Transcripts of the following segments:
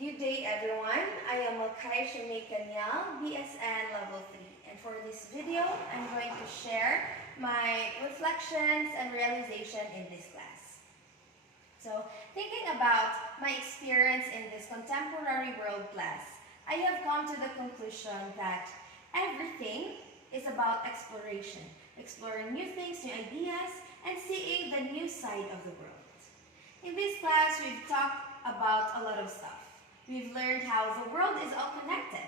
Good day everyone, I am Malkai Shamay Kanyal, BSN Level 3, and for this video, I'm going to share my reflections and realization in this class. So, thinking about my experience in this contemporary world class, I have come to the conclusion that everything is about exploration, exploring new things, new ideas, and seeing the new side of the world. In this class, we've talked about a lot of stuff. We've learned how the world is all connected.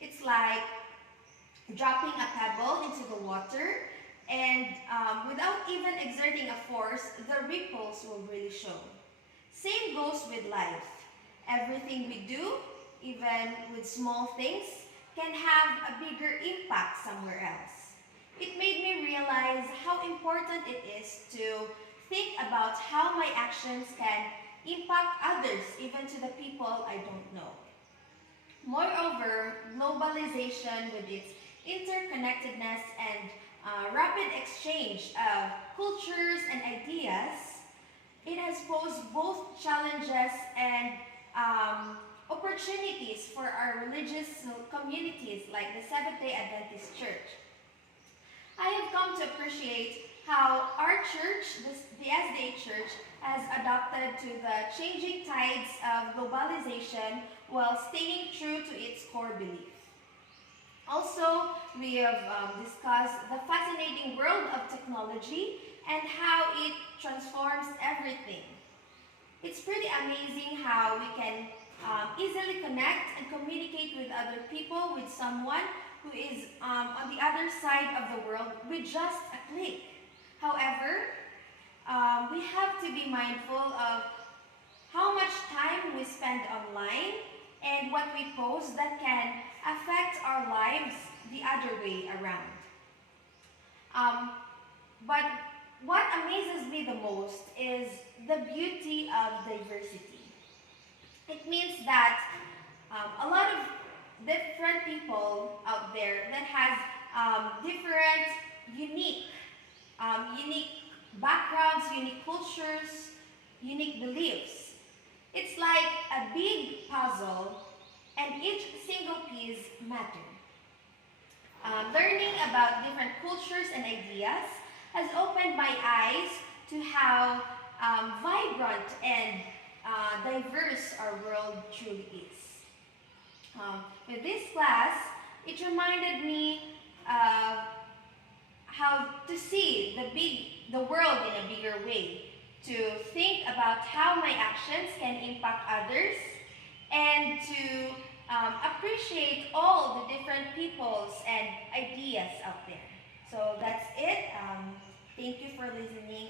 It's like dropping a pebble into the water and without even exerting a force, the ripples will really show. Same goes with life. Everything we do, even with small things, can have a bigger impact somewhere else. It made me realize how important it is to think about how my actions can impact others, even to the people I don't know. Moreover, globalization with its interconnectedness and rapid exchange of cultures and ideas, it has posed both challenges and opportunities for our religious communities like the Seventh-day Adventist Church. I have come to appreciate how our church, the SDA Church, has adapted to the changing tides of globalization while staying true to its core belief. Also, we have discussed the fascinating world of technology and how it transforms everything. It's pretty amazing how we can easily connect and communicate with other people, with someone who is on the other side of the world with just a click. However, we have to be mindful of how much time we spend online and what we post that can affect our lives the other way around. But what amazes me the most is the beauty of diversity. It means that a lot of different people out there that has different, unique backgrounds, unique cultures, unique beliefs. It's like a big puzzle and each single piece matters. Learning about different cultures and ideas has opened my eyes to how vibrant and diverse our world truly is. With this class, it reminded me of how to see the world in a bigger way, to think about how my actions can impact others, and to appreciate all the different peoples and ideas out there. So that's it. Thank you for listening.